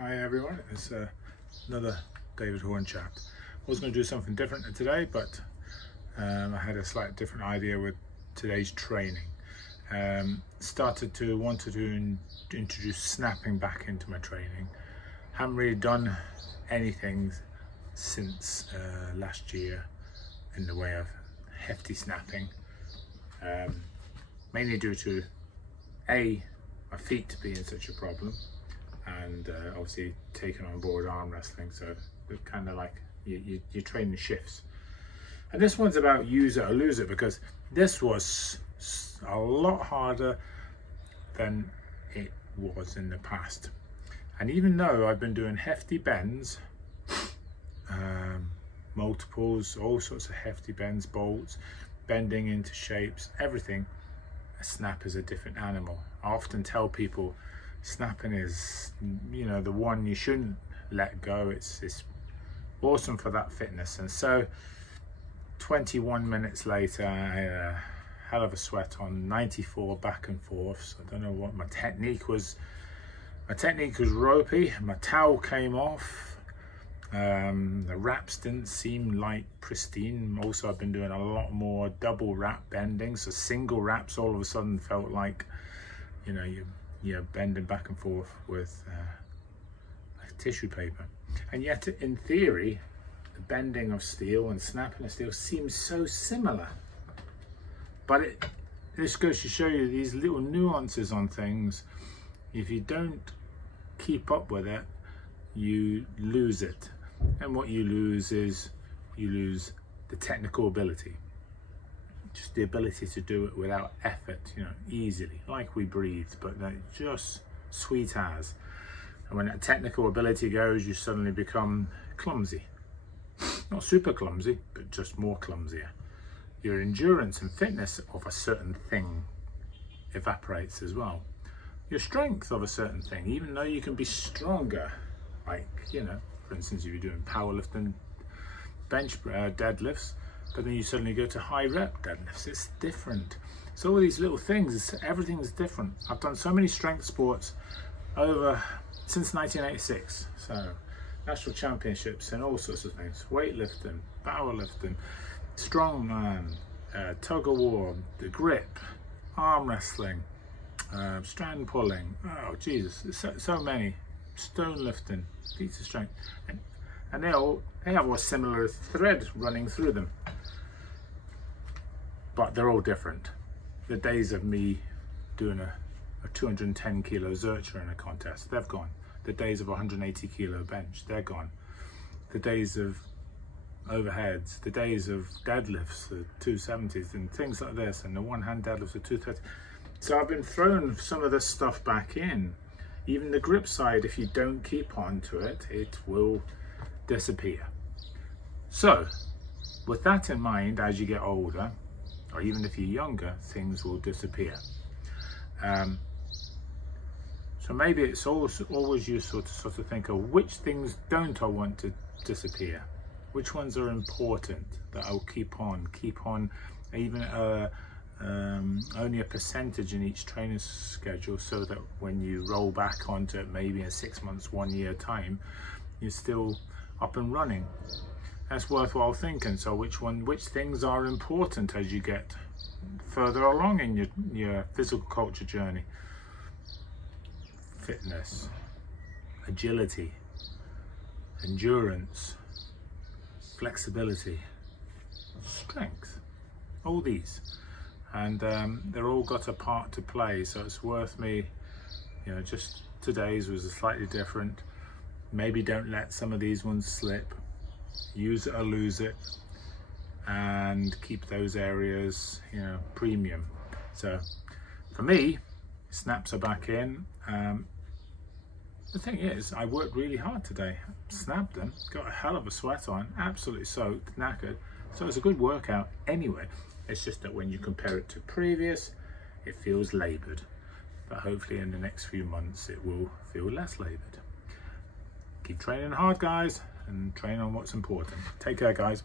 Hi everyone, it's another David Horne Chat. I was going to do something different today, but I had a slight different idea with today's training. Wanted to introduce snapping back into my training. Haven't really done anything since last year in the way of hefty snapping, mainly due to my feet being such a problem, and obviously taking on board arm wrestling, so it's kind of like you train the shifts. And this one's about use it or lose it, because this was a lot harder than it was in the past. And even though I've been doing hefty bends, multiples, all sorts of hefty bends, bolts, bending into shapes, everything, a snap is a different animal. I often tell people snapping is, the one you shouldn't let go. It's awesome for that fitness. And so 21 minutes later, I had a hell of a sweat on 94 back and forth. So I don't know what my technique was. My technique was ropey. My towel came off. The wraps didn't seem like pristine. Also, I've been doing a lot more double wrap bending, so single wraps all of a sudden felt like, you're bending back and forth with tissue paper. And yet, in theory, the bending of steel and snapping of steel seems so similar. But this goes to show you these little nuances on things. If you don't keep up with it, you lose it. And what you lose is, you lose the technical ability. Just the ability to do it without effort, easily, like we breathe, but just sweet as. And when that technical ability goes, you suddenly become clumsy. Not super clumsy, but just more clumsier. Your endurance and fitness of a certain thing evaporates as well. Your strength of a certain thing, even though you can be stronger, like, for instance, if you're doing powerlifting, bench deadlifts, but then you suddenly go to high rep deadlifts, it's different. So all these little things, everything's different. I've done so many strength sports since 1986. So national championships and all sorts of things, weightlifting, powerlifting, strongman, tug of war, the grip, arm wrestling, strand pulling, oh Jesus, so many, stone lifting, feats of strength, and they have a similar thread running through them, but they're all different. The days of me doing a 210 kilo zercher in a contest, they've gone. The days of 180 kilo bench, they're gone. The days of overheads, the days of deadlifts, the 270s and things like this, and the one-hand deadlifts, the 230. So I've been throwing some of this stuff back in. Even the grip side, if you don't keep on to it, it will disappear. So with that in mind, as you get older, or even if you're younger, things will disappear. So maybe it's always useful to sort of think of which things don't I want to disappear, which ones are important that I'll keep on, even only a percentage in each training schedule, so that when you roll back onto it, maybe in 6 months, 1 year time, you're still up and running. That's worthwhile thinking. So which things are important as you get further along in your physical culture journey? Fitness, agility, endurance, flexibility, strength, all these. And they're all got a part to play, so it's worth me, just today's was slightly different. Maybe don't let some of these ones slip. Use it or lose it, and keep those areas, premium. So for me, snaps are back in. The thing is, I worked really hard today, snapped them, got a hell of a sweat on, absolutely soaked, knackered. So it's a good workout anyway. It's just that when you compare it to previous, it feels laboured. But hopefully in the next few months, it will feel less laboured. Keep training hard, guys, and train on what's important. Take care, guys.